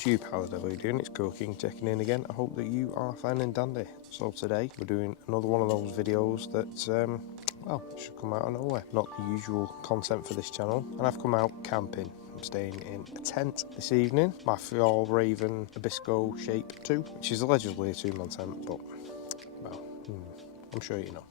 YouTube, how's everybody doing? It's Cooking checking in again. I hope that you are fine and dandy. So today we're doing another one of those videos that well, should come out of nowhere. Not the usual content for this channel, and I've come out camping. I'm staying in a tent this evening, my Fjallraven Abisko Shape 2, which is allegedly a 2-man tent, but well, I'm sure you know.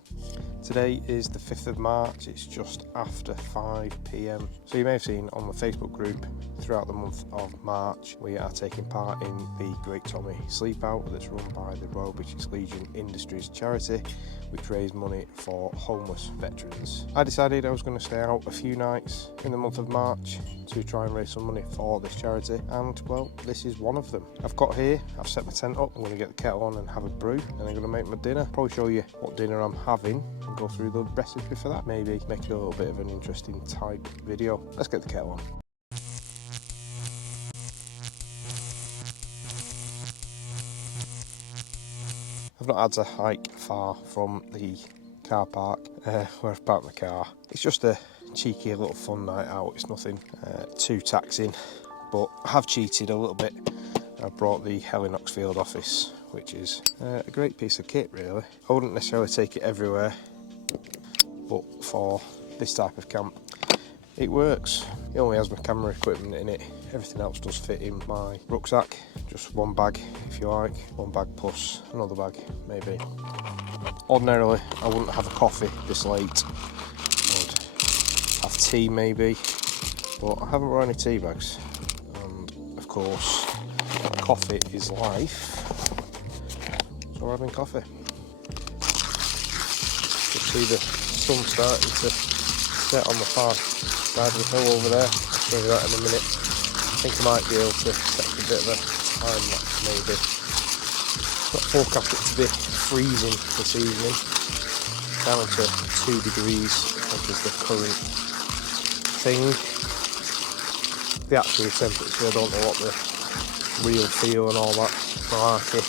Today is the 5th of March, it's just after 5 PM. So you may have seen on the Facebook group throughout the month of March, we are taking part in the Great Tommy Sleepout that's run by the Royal British Legion Industries charity, which raised money for homeless veterans. I decided I was going to stay out a few nights in the month of March to try and raise some money for this charity, and well, this is one of them. I've got here, I've set my tent up, I'm going to get the kettle on and have a brew, and I'm going to make my dinner. Probably show you what dinner I'm having and go through the recipe for that. Maybe make it a little bit of an interesting type video. Let's get the kettle on. I've not had to hike far from the car park where I've parked my car. It's just a cheeky little fun night out. It's nothing too taxing, but I have cheated a little bit. I brought the Helinox field office, which is a great piece of kit really. I wouldn't necessarily take it everywhere, but for this type of camp it works. It only has my camera equipment in it, everything else does fit in my rucksack. Just one bag if you like, one bag plus another bag maybe. Ordinarily I wouldn't have a coffee this late, I'd have tea maybe, but I haven't brought any tea bags, and of course coffee is life, so we're having coffee. You see the sun starting to set on the far side of the hill over there. I'll show you that in a minute. I think I might be able to set a bit of a time lapse maybe. Not forecast it to be freezing this evening. Down to 2 degrees, I think is the current thing. The actual temperature, I don't know what the real feel and all that malarkey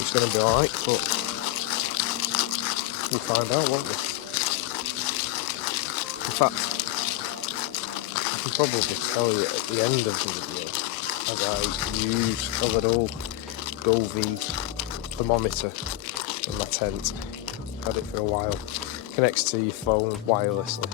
it's going to be like, but we'll find out, won't we? In fact, I can probably tell you at the end of the video, as I use a little Govee thermometer in my tent. I've had it for a while. Connects to your phone wirelessly,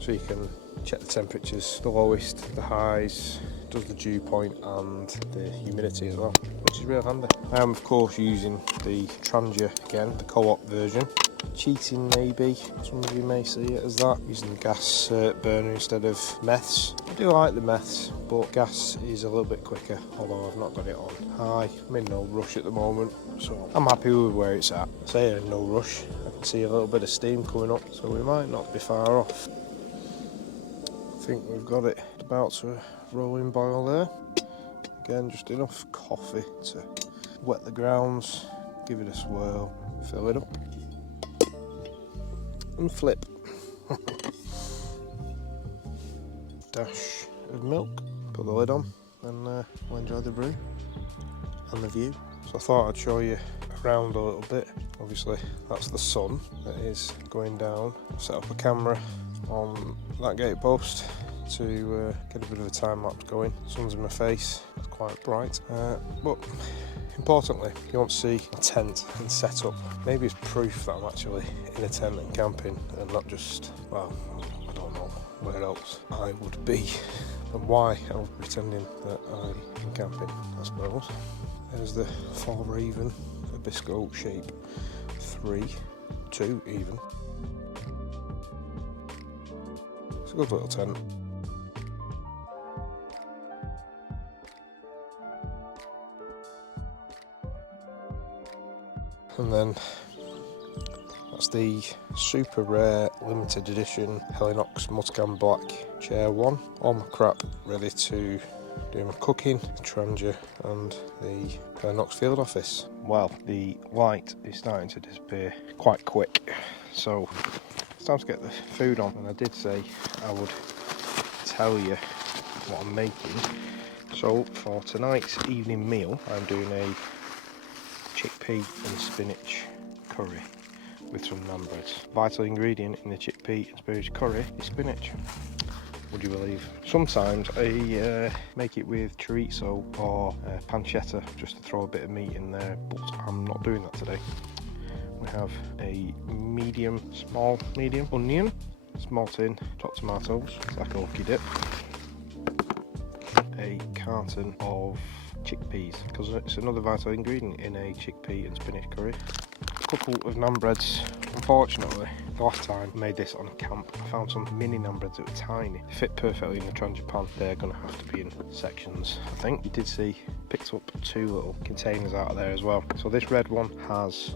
so you can check the temperatures, the lowest, the highs, does the dew point and the humidity as well, which is real handy. I am of course using the Trangia again, the co-op version. Cheating maybe, some of you may see it as that, using the gas burner instead of meths. I do like the meths, but gas is a little bit quicker, although I've not got it on high. I'm in no rush at the moment, so I'm happy with where it's at. I say in no rush, I can see a little bit of steam coming up, so we might not be far off. I think we've got it about to rolling boil there. Again, just enough coffee to wet the grounds, give it a swirl, fill it up and flip. Dash of milk, put the lid on, and we'll enjoy the brew and the view. So I thought I'd show you around a little bit. Obviously that's the sun that is going down. Set up a camera on that gate post to get a bit of a time lapse going. Sun's in my face, it's quite bright, but importantly you want to see a tent and set up. Maybe it's proof that I'm actually in a tent and camping and not just, well, I don't know where else I would be and why I was pretending that I'm camping, I suppose. There's the Fjallraven Abisko Shape 2 even. It's a good little tent. And then that's the super rare limited edition Helinox Mudcan Black Chair 1. All my crap ready to do my cooking, Trangia and the Helinox field office. Well, the light is starting to disappear quite quick, so it's time to get the food on. And I did say I would tell you what I'm making. So for tonight's evening meal, I'm doing a chickpea and spinach curry with some naan bread. Vital ingredient in the chickpea and spinach curry is spinach. would you believe? Sometimes I make it with chorizo or pancetta just to throw a bit of meat in there, but I'm not doing that today. We have a small medium onion, small tin, chopped tomatoes, like a lucky dip, a carton of chickpeas, because it's another vital ingredient in a chickpea and spinach curry. A couple of naan breads. Unfortunately, the last time I made this on camp, I found some mini naan breads that were tiny. They fit perfectly in the Trangia pan. They're going to have to be in sections, I think. You did see, picked up 2 little containers out of there as well. So this red one has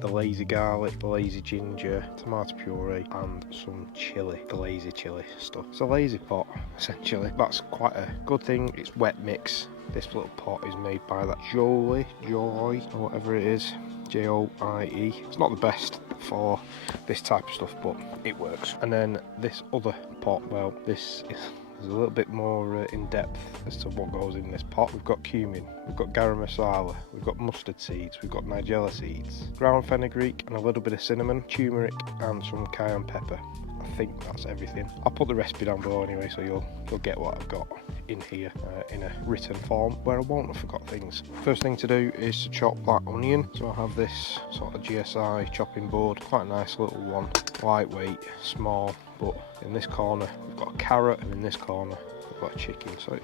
the lazy garlic, the lazy ginger, tomato puree and some chilli, the lazy chilli stuff. It's a lazy pot essentially. That's quite a good thing. It's wet mix. This little pot is made by that Joy or whatever it is, Joie. It's not the best for this type of stuff, but it works. And then this other pot, well, this is a little bit more in depth as to what goes in this pot. We've got cumin, we've got garam masala, we've got mustard seeds, we've got Nigella seeds, ground fenugreek and a little bit of cinnamon, Tumeric and some cayenne pepper. I think that's everything. I'll put the recipe down below anyway, so you'll get what I've got in here in a written form where I won't have forgot things. First thing to do is to chop that onion. So I have this sort of GSI chopping board, quite a nice little one, lightweight, small, but in this corner we've got a carrot and in this corner we've got a chicken. So if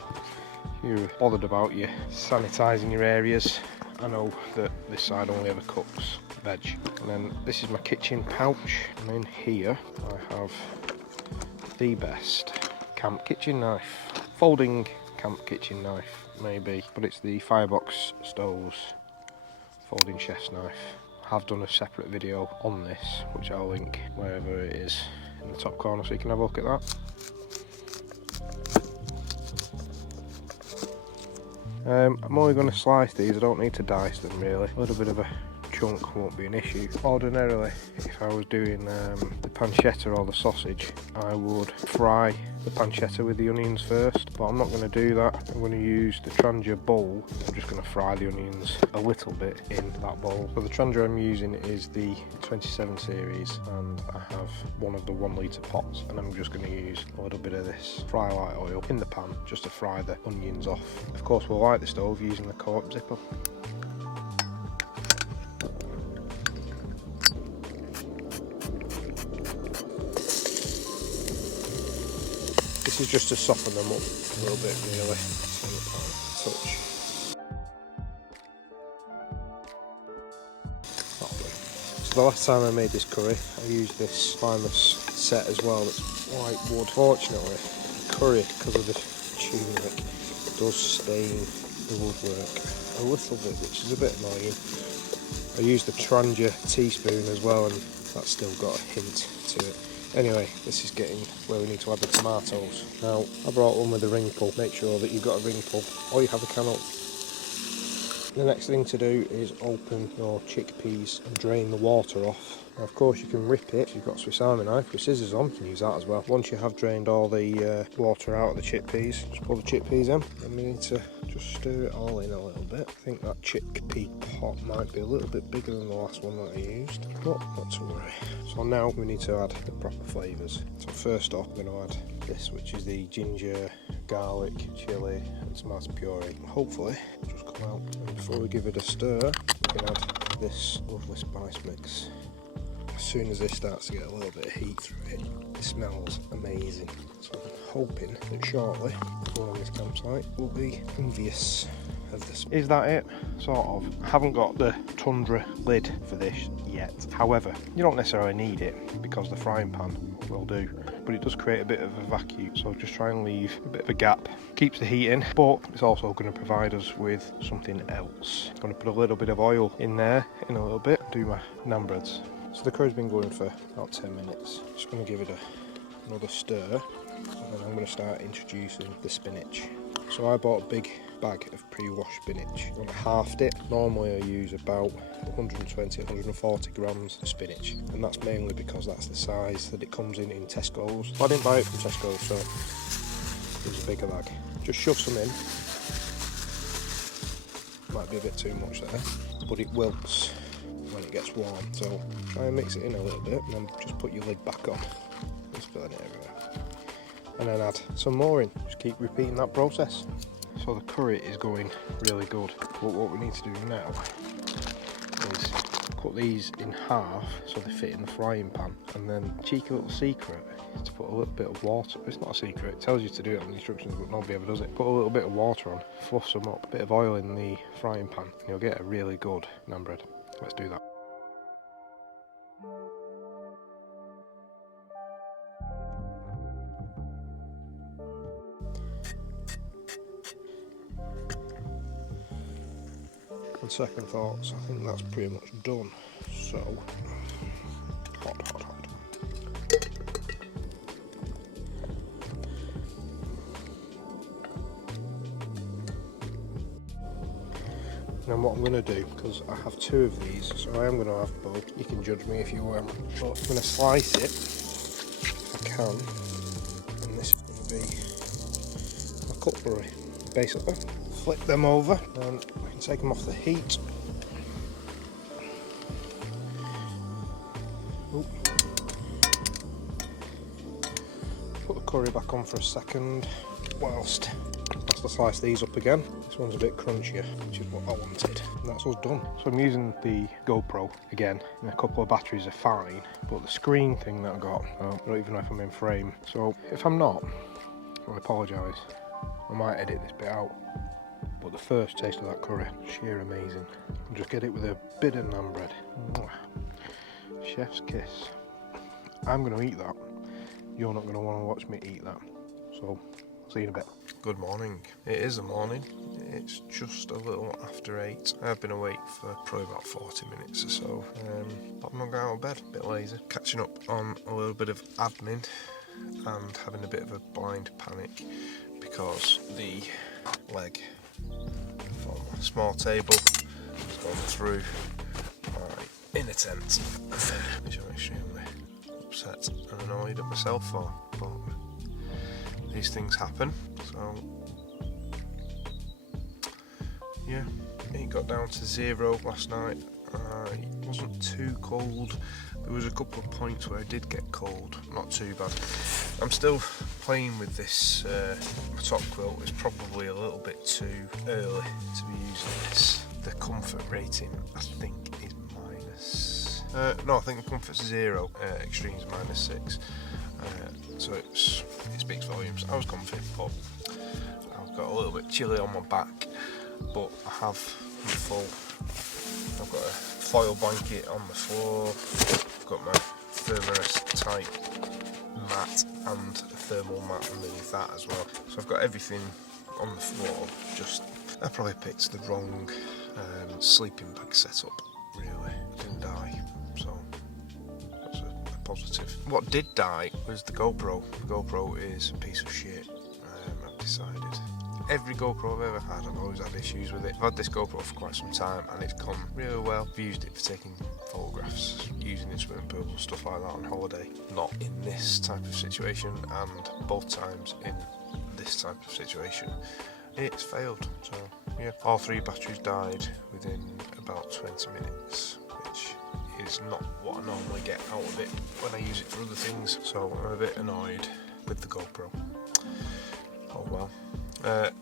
you're bothered about you sanitising your areas, I know that this side only ever cooks veg. And then this is my kitchen pouch, and in here I have the best camp kitchen knife, folding camp kitchen knife maybe, but it's the Firebox Stoves folding chef's knife. I have done a separate video on this, which I'll link wherever it is in the top corner so you can have a look at that. I'm only going to slice these, I don't need to dice them really. A little bit of a chunk won't be an issue. Ordinarily, if I was doing the pancetta or the sausage, I would fry the pancetta with the onions first, but I'm not going to do that. I'm going to use the Trangia bowl. I'm just going to fry the onions a little bit in that bowl. So the Trangia I'm using is the 27 series, and I have one of the 1 litre pots, and I'm just going to use a little bit of this fry light oil in the pan just to fry the onions off. Of course, we'll light the stove using the co-op zipper. This is just to soften them up a little bit really, touch. So the last time I made this curry, I used this famous set as well, that's white wood. Fortunately, the curry, because of the Tumeric, does stain the woodwork a little bit, which is a bit annoying. I used the Trangia teaspoon as well, and that's still got a hint to it. Anyway, this is getting where we need to add the tomatoes. Now, I brought one with a ring pull. Make sure that you've got a ring pull, or you have a can. The next thing to do is open your chickpeas and drain the water off. Now, of course, you can rip it if you've got a Swiss Army knife with scissors on. You can use that as well. Once you have drained all the water out of the chickpeas, just pull the chickpeas in, and we need to just stir it all in a little bit. I think that chickpea pot might be a little bit bigger than the last one that I used, but not to worry. So now we need to add the proper flavours. So first off, I'm going to add this, which is the ginger, garlic, chilli and tomato puree. Hopefully it'll just come out. And before we give it a stir, we can add this lovely spice mix. As soon as this starts to get a little bit of heat through it, it smells amazing. So I'm hoping that shortly everyone on this campsite will be envious of this. Is that it? Sort of. I haven't got the Tundra lid for this yet. However, you don't necessarily need it because the frying pan will do, but it does create a bit of a vacuum, so just try and leave a bit of a gap. Keeps the heat in, but it's also going to provide us with something else. I'm going to put a little bit of oil in there in a little bit, do my naan breads. So the curry's been going for about 10 minutes. Just going to give it another stir, and then I'm going to start introducing the spinach. So I bought a big bag of pre-washed spinach. I halved it. Normally I use about 120-140 grams of spinach, and that's mainly because that's the size that it comes in Tesco's. Well, I didn't buy it from Tesco, so it was a bigger bag. Just shove some in. Might be a bit too much there, but it wilts when it gets warm, so try and mix it in a little bit and then just put your lid back on. It's spilling it everywhere. and then add some more in. Just keep repeating that process. So the curry is going really good, but what we need to do now is cut these in half so they fit in the frying pan, and then cheeky little secret is to put a little bit of water. It's not a secret, it tells you to do it on the instructions, but nobody ever does it. Put a little bit of water on, fluff some up, a bit of oil in the frying pan, and you'll get a really good naan bread. Let's do that. On second thoughts, I think that's pretty much done. So, hot, hot, hot. And what I'm going to do, because I have two of these, so I am going to have both. You can judge me if you want, but I'm going to slice it if I can, and this is going to be my cutlery. Basically, flip them over, and I can take them off the heat. Ooh. Put the curry back on for a second, whilst I slice these up again. This one's a bit crunchier, which is what I wanted. And that's us done. So I'm using the GoPro again, and a couple of batteries are fine, but the screen thing that I got, I don't even know if I'm in frame. So if I'm not, I apologise. I might edit this bit out. But the first taste of that curry, sheer amazing. I'll just get it with a bit of naan bread. Mwah. Chef's kiss. I'm going to eat that. You're not going to want to watch me eat that. So, see you in a bit. Good morning. It is a morning. It's just a little after 8. I've been awake for probably about 40 minutes or so. But I'm not going out of bed, a bit lazy. Catching up on a little bit of admin and having a bit of a blind panic because the leg from a small table has gone through my inner tent, which I'm extremely upset and annoyed at myself for, but these things happen. So yeah, it got down to 0 last night. It wasn't too cold. There was a couple of points where I did get cold, not too bad. I'm still playing with this top quilt. It's probably a little bit too early to be using this. The comfort rating, I think, is minus. No, I think the comfort's 0. Extreme's -6. So it speaks volumes. I was comfy, but I've got a little bit chilly on my back. But I have I've got a foil blanket on the floor. I've got my Thermarest type mat and a thermal mat underneath that as well. So I've got everything on the floor. Just I probably picked the wrong sleeping bag setup. Really, I didn't die, so that's a positive. What did die was the GoPro. The GoPro is a piece of shit. I've decided. Every GoPro I've ever had, I've always had issues with it. I've had this GoPro for quite some time and it's gone really well. I've used it for taking photographs, using it in swimming pools, stuff like that on holiday. Not in this type of situation, and both times in this type of situation, it's failed. So yeah, all 3 batteries died within about 20 minutes, which is not what I normally get out of it when I use it for other things. So I'm a bit annoyed with the GoPro. Oh well.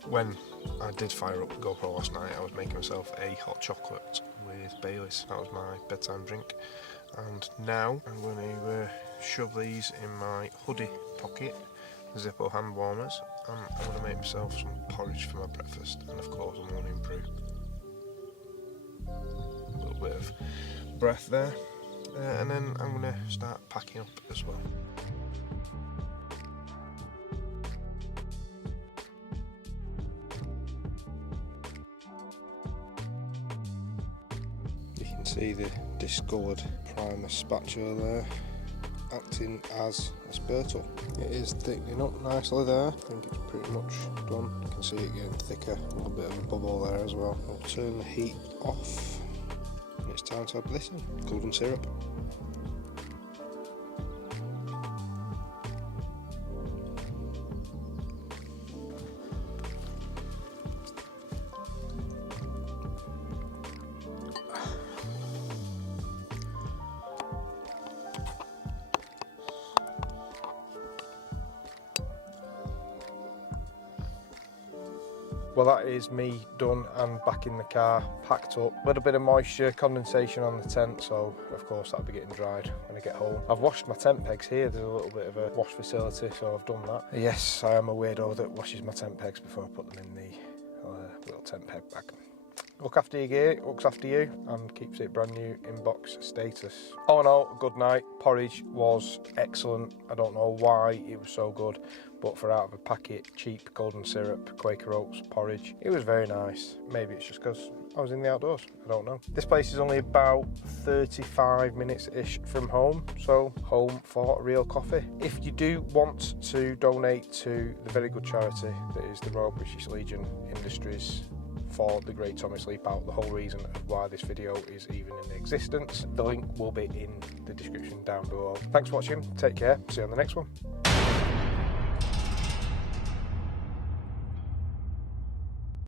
When I did fire up the GoPro last night, I was making myself a hot chocolate with Baileys. That was my bedtime drink. And now I'm going to shove these in my hoodie pocket, the Zippo hand warmers, and I'm going to make myself some porridge for my breakfast, and of course a morning brew. A little bit of breath there, and then I'm going to start packing up as well. See the discoloured primer spatula there acting as a spurtle. It is thickening up nicely there. I think it's pretty much done. You can see it getting thicker, a little bit of a bubble there as well. I'll turn the heat off and it's time to add this in, golden syrup. Well, that is me done and back in the car, packed up. A little bit of moisture, condensation on the tent, so of course that'll be getting dried when I get home. I've washed my tent pegs here. There's a little bit of a wash facility, so I've done that. Yes, I am a weirdo that washes my tent pegs before I put them in the little tent peg bag. Look after your gear, it looks after you, and keeps it brand new in box status. All in all, a good night. Porridge was excellent. I don't know why it was so good, but for out of a packet, cheap golden syrup, Quaker Oats porridge, it was very nice. Maybe it's just because I was in the outdoors, I don't know. This place is only about 35 minutes-ish from home, so home for real coffee. If you do want to donate to the very good charity that is the Royal British Legion Industries for the Great Tommy Sleepout, the whole reason of why this video is even in existence, the link will be in the description down below. Thanks for watching, take care, see you on the next one.